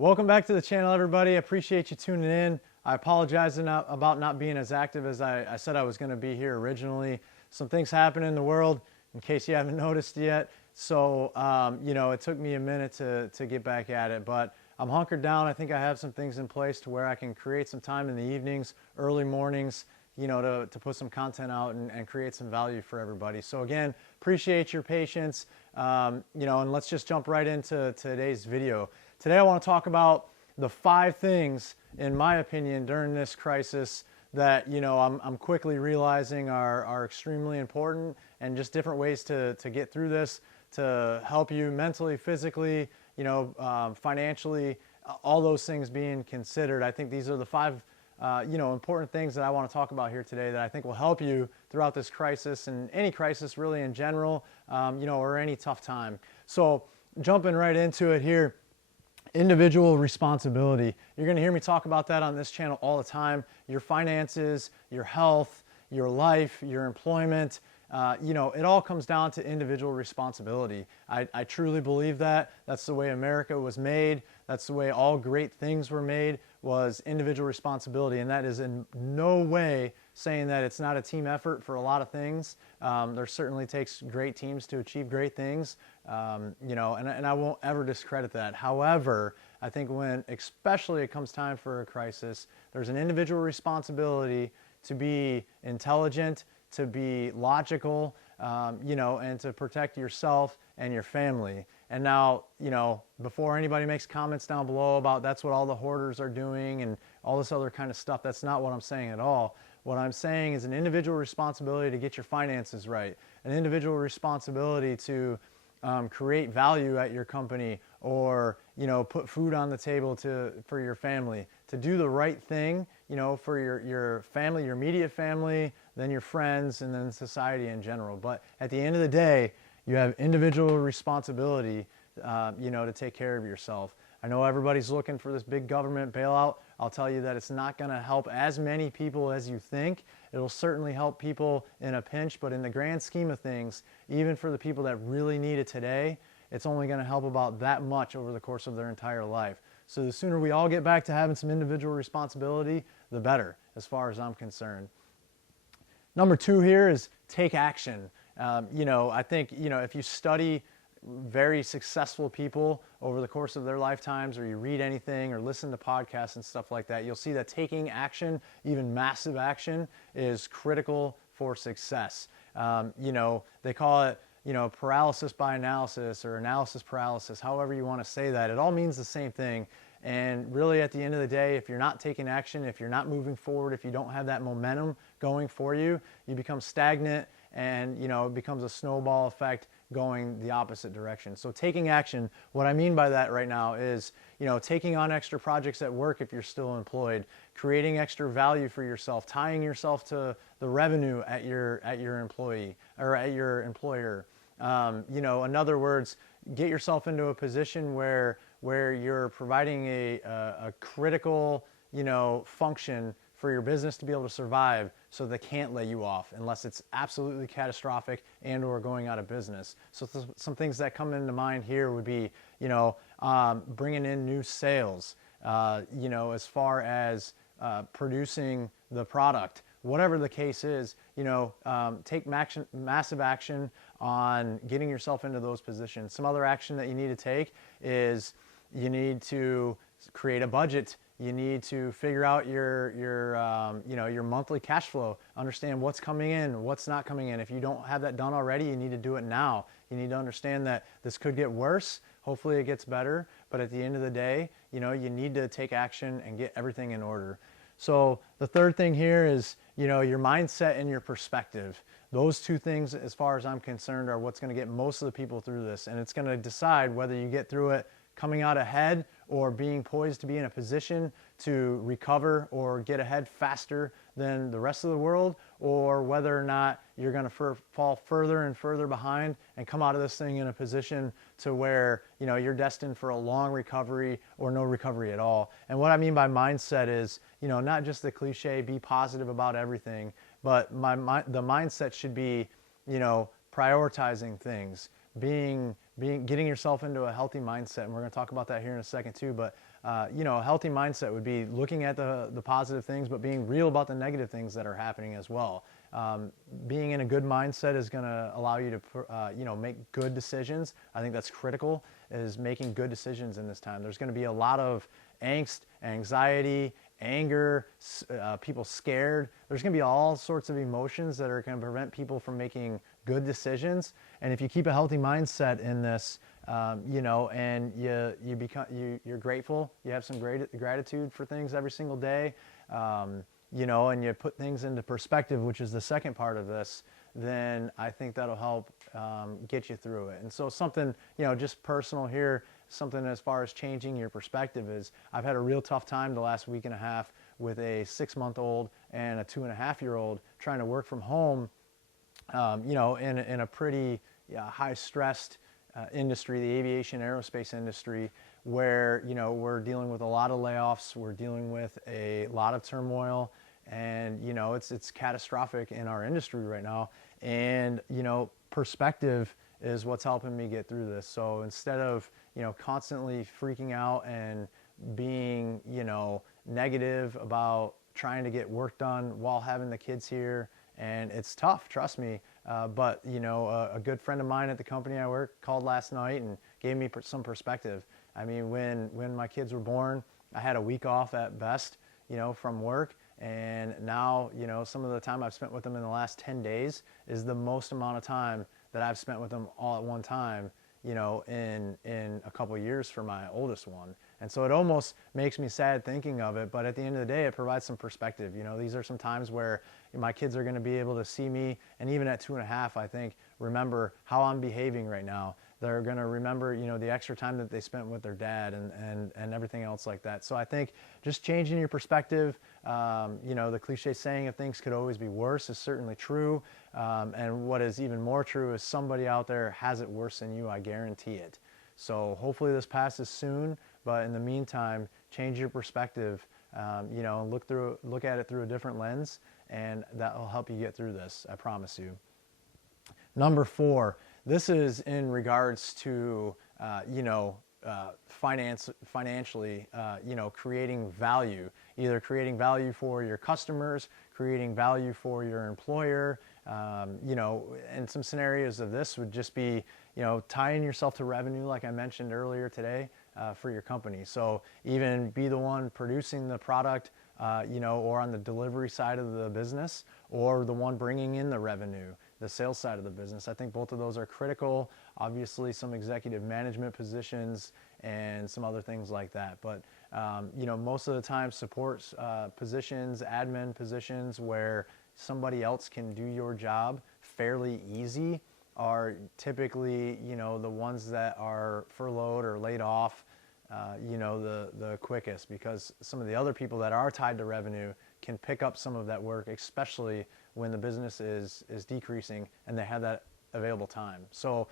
Welcome back to the channel, everybody. I appreciate you tuning in. I apologize about not being as active as I said I was going to be here originally. Some things happen in the world, in case you haven't noticed yet. So, it took me a minute to get back at it, but I'm hunkered down. I think I have some things in place to where I can create some time in the evenings, early mornings, to put some content out and create some value for everybody. So again, appreciate your patience, and let's just jump right into today's video. Today I want to talk about the 5 things, in my opinion, during this crisis that, I'm quickly realizing are extremely important, and just different ways to get through this, to help you mentally, physically, financially, all those things being considered. I think these are the 5 important things that I want to talk about here today that I think will help you throughout this crisis, and any crisis really in general, or any tough time. So jumping right into it here, individual responsibility. You're going to hear me talk about that on this channel all the time. Your finances, your health, your life, your employment, it all comes down to individual responsibility. I truly believe that. That's the way America was made. That's the way all great things were made, was individual responsibility. And that is in no way saying that it's not a team effort for a lot of things. There certainly takes great teams to achieve great things, and I won't ever discredit that. However, I think when especially it comes time for a crisis, there's an individual responsibility to be intelligent, to be logical, and to protect yourself and your family. And now, before anybody makes comments down below about that's what all the hoarders are doing and all this other kind of stuff, that's not what I'm saying at all. What I'm saying is an individual responsibility to get your finances right, an individual responsibility to create value at your company, or put food on the table for your family, to do the right thing, for your family, your immediate family, then your friends, and then society in general. But at the end of the day, you have individual responsibility, to take care of yourself. I know everybody's looking for this big government bailout. I'll tell you that it's not going to help as many people as you think. It'll certainly help people in a pinch, but in the grand scheme of things, even for the people that really need it today, it's only going to help about that much over the course of their entire life. So the sooner we all get back to having some individual responsibility, the better, as far as I'm concerned. Number 2 here is take action. I think, if you study very successful people over the course of their lifetimes, or you read anything or listen to podcasts and stuff like that, you'll see that taking action, even massive action, is critical for success. They call it, paralysis by analysis, or analysis paralysis, however you want to say that. It all means the same thing. And really, at the end of the day, if you're not taking action, if you're not moving forward, if you don't have that momentum going for you, you become stagnant, and it becomes a snowball effect going the opposite direction. So taking action, what I mean by that right now is, taking on extra projects at work if you're still employed, creating extra value for yourself, tying yourself to the revenue at your employee or at your employer. In other words, get yourself into a position where you're providing a critical, function for your business to be able to survive, so they can't lay you off unless it's absolutely catastrophic and or going out of business. So some things that come into mind here would be, bringing in new sales, as far as producing the product, whatever the case is, take massive action on getting yourself into those positions. Some other action that you need to take is you need to create a budget. You need to figure out your monthly cash flow, understand what's coming in, what's not coming in. If you don't have that done already, you need to do it now. You need to understand that this could get worse. Hopefully it gets better, but at the end of the day, you need to take action and get everything in order. So the third thing here is, your mindset and your perspective. Those 2 things, as far as I'm concerned, are what's going to get most of the people through this, and it's going to decide whether you get through it coming out ahead, or being poised to be in a position to recover or get ahead faster than the rest of the world, or whether or not you're going to fall further and further behind and come out of this thing in a position to where you're destined for a long recovery or no recovery at all. And what I mean by mindset is, not just the cliche be positive about everything, but the mindset should be, prioritizing things, being getting yourself into a healthy mindset, and we're going to talk about that here in a second too. But you know, a healthy mindset would be looking at the positive things, but being real about the negative things that are happening as well. Being in a good mindset is going to allow you to you know, make good decisions. I think that's critical, is making good decisions in this time. There's going to be a lot of angst, anxiety, anger, people scared. There's going to be all sorts of emotions that are going to prevent people from making good decisions. And if you keep a healthy mindset in this, you know, and you're grateful, you have some gratitude for things every single day, you know, and you put things into perspective, which is the second part of this, then I think that'll help get you through it. And so something, you know, just personal here, something as far as changing your perspective is, I've had a real tough time the last week and a half with a 6-month-old and a 2.5-year-old trying to work from home, you know, in a pretty high-stressed industry, the aviation aerospace industry, where, you know, we're dealing with a lot of layoffs, we're dealing with a lot of turmoil, and, you know, it's catastrophic in our industry right now. And, you know, perspective is what's helping me get through this. So instead of, you know, constantly freaking out and being, you know, negative about trying to get work done while having the kids here, and it's tough, trust me, but, you know, a good friend of mine at the company I work called last night and gave me some perspective. I mean, when my kids were born, I had a week off at best, you know, from work. And now, you know, some of the time I've spent with them in the last 10 days is the most amount of time that I've spent with them all at one time, you know, in a couple of years for my oldest one. And so it almost makes me sad thinking of it, but at the end of the day, it provides some perspective. You know, these are some times where my kids are going to be able to see me, and even at 2.5, I think, remember how I'm behaving right now. They're going to remember, you know, the extra time that they spent with their dad and everything else like that. So I think just changing your perspective, you know, the cliche saying of things could always be worse is certainly true. And what is even more true is somebody out there has it worse than you, I guarantee it. So hopefully this passes soon, but in the meantime, change your perspective, you know, look at it through a different lens, and that will help you get through this, I promise you. Number 4, this is in regards to, you know, financially, you know, creating value, either creating value for your customers, creating value for your employer, you know, and some scenarios of this would just be, you know, tying yourself to revenue, like I mentioned earlier today, for your company. So even be the one producing the product, you know, or on the delivery side of the business, or the one bringing in the revenue, the sales side of the business. I think both of those are critical. Obviously, some executive management positions and some other things like that. But, you know, most of the time, support positions, admin positions where somebody else can do your job fairly easy are typically, you know, the ones that are furloughed or laid off, you know, the quickest, because some of the other people that are tied to revenue can pick up some of that work, especially when the business is decreasing and they have that available time. So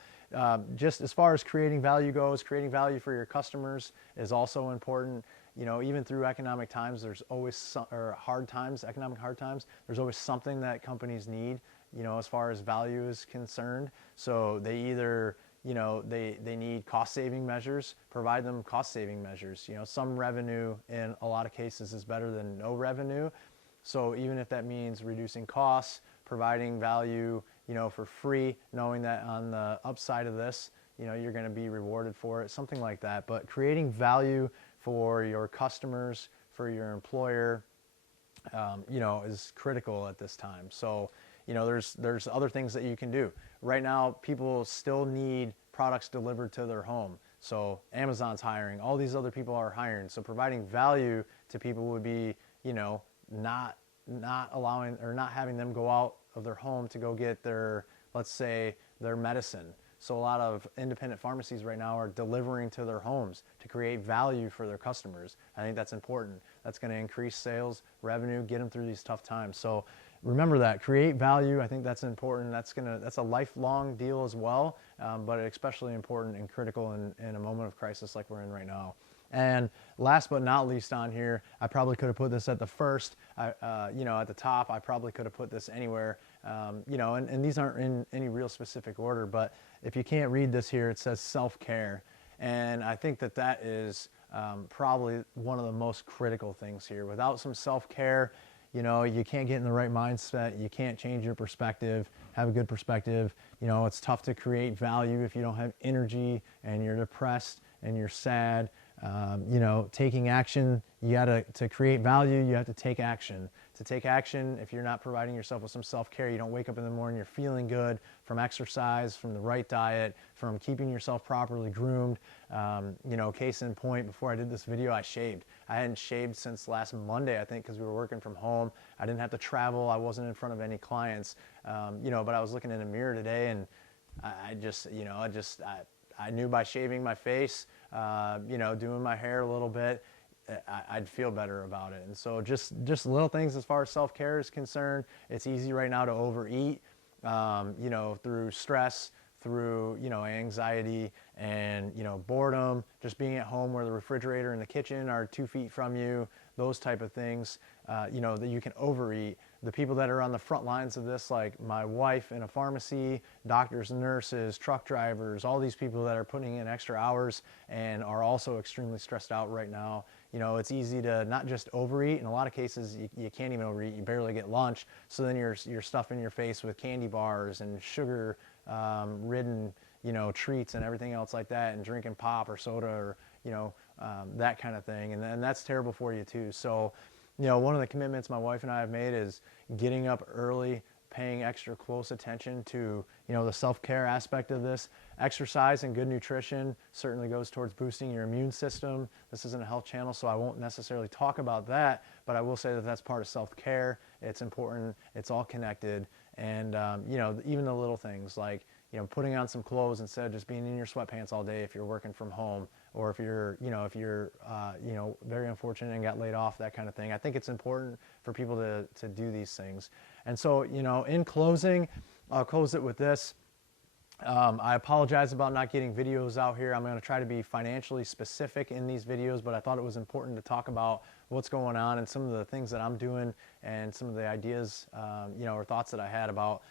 just as far as creating value goes, creating value for your customers is also important. You know, even through economic times, there's always economic hard times, there's always something that companies need, you know, as far as value is concerned. So they either, you know, they need cost-saving measures, provide them cost-saving measures. You know, some revenue in a lot of cases is better than no revenue. So even if that means reducing costs, providing value, you know, for free, knowing that on the upside of this, you know, you're going to be rewarded for it, something like that. But creating value for your customers, for your employer, you know, is critical at this time. So, you know, there's other things that you can do. Right now, people still need products delivered to their home. So Amazon's hiring, all these other people are hiring. So providing value to people would be, you know, not allowing or not having them go out of their home to go get their, let's say, their medicine. So a lot of independent pharmacies right now are delivering to their homes to create value for their customers. I think that's important. That's going to increase sales, revenue, get them through these tough times. So remember that, create value. I think that's important. That's a lifelong deal as well, but especially important and critical in a moment of crisis like we're in right now. And last but not least on here, I probably could have put this at the first, you know, at the top. I probably could have put this anywhere, you know, and these aren't in any real specific order, but if you can't read this here, it says self-care. And I think that that is probably one of the most critical things here. Without some self-care, you know, you can't get in the right mindset. You can't change your perspective, have a good perspective. You know, it's tough to create value if you don't have energy and you're depressed and you're sad. You know, taking action, you gotta, to create value, you have to take action. To take action, if you're not providing yourself with some self-care, you don't wake up in the morning, you're feeling good from exercise, from the right diet, from keeping yourself properly groomed. You know, case in point, before I did this video, I shaved. I hadn't shaved since last Monday, I think, because we were working from home. I didn't have to travel. I wasn't in front of any clients. You know, but I was looking in the mirror today, and I just, you know, I knew by shaving my face, you know, doing my hair a little bit, I'd feel better about it. And so just little things as far as self-care is concerned. It's easy right now to overeat, you know, through stress, through, you know, anxiety and, you know, boredom, just being at home where the refrigerator and the kitchen are 2 feet from you, those type of things, you know, that you can overeat. The people that are on the front lines of this, like my wife in a pharmacy, doctors, nurses, truck drivers, all these people that are putting in extra hours and are also extremely stressed out right now. You know, it's easy to not just overeat. In a lot of cases, you can't even overeat. You barely get lunch. So then you're stuffing your face with candy bars and sugar ridden, you know, treats and everything else like that, and drinking pop or soda or, you know, that kind of thing. And that's terrible for you too. So, you know, one of the commitments my wife and I have made is getting up early, paying extra close attention to, you know, the self-care aspect of this. Exercise and good nutrition certainly goes towards boosting your immune system. This isn't a health channel, so I won't necessarily talk about that, but I will say that that's part of self-care. It's important. It's all connected. And, you know, even the little things like, you know, putting on some clothes instead of just being in your sweatpants all day if you're working from home, or if you're, you know, you know, very unfortunate and got laid off, that kind of thing. I think it's important for people to do these things. And so, you know, in closing, I'll close it with this. I apologize about not getting videos out here. I'm going to try to be financially specific in these videos, but I thought it was important to talk about what's going on and some of the things that I'm doing and some of the ideas, you know, or thoughts that I had about,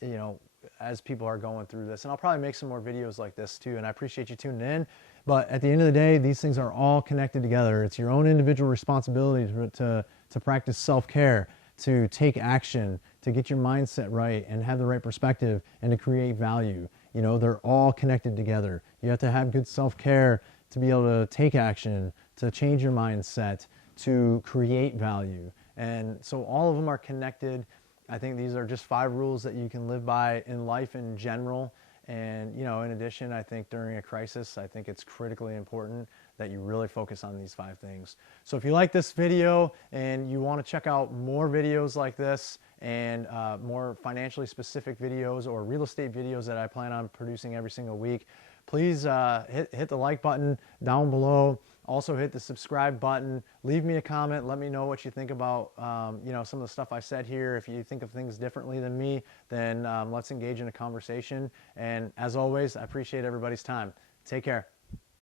you know, as people are going through this. And I'll probably make some more videos like this too, and I appreciate you tuning in. But at the end of the day, these things are all connected together. It's your own individual responsibility to practice self-care, to take action, to get your mindset right and have the right perspective, and to create value. You know, they're all connected together. You have to have good self-care to be able to take action, to change your mindset, to create value. And so all of them are connected. I think these are just 5 rules that you can live by in life in general. And, you know, in addition, I think during a crisis, I think it's critically important that you really focus on these 5 things. So if you like this video and you want to check out more videos like this and more financially specific videos or real estate videos that I plan on producing every single week, please hit the like button down below. Also hit the subscribe button. Leave me a comment. Let me know what you think about you know, some of the stuff I said here. If you think of things differently than me, then let's engage in a conversation. And as always, I appreciate everybody's time. Take care.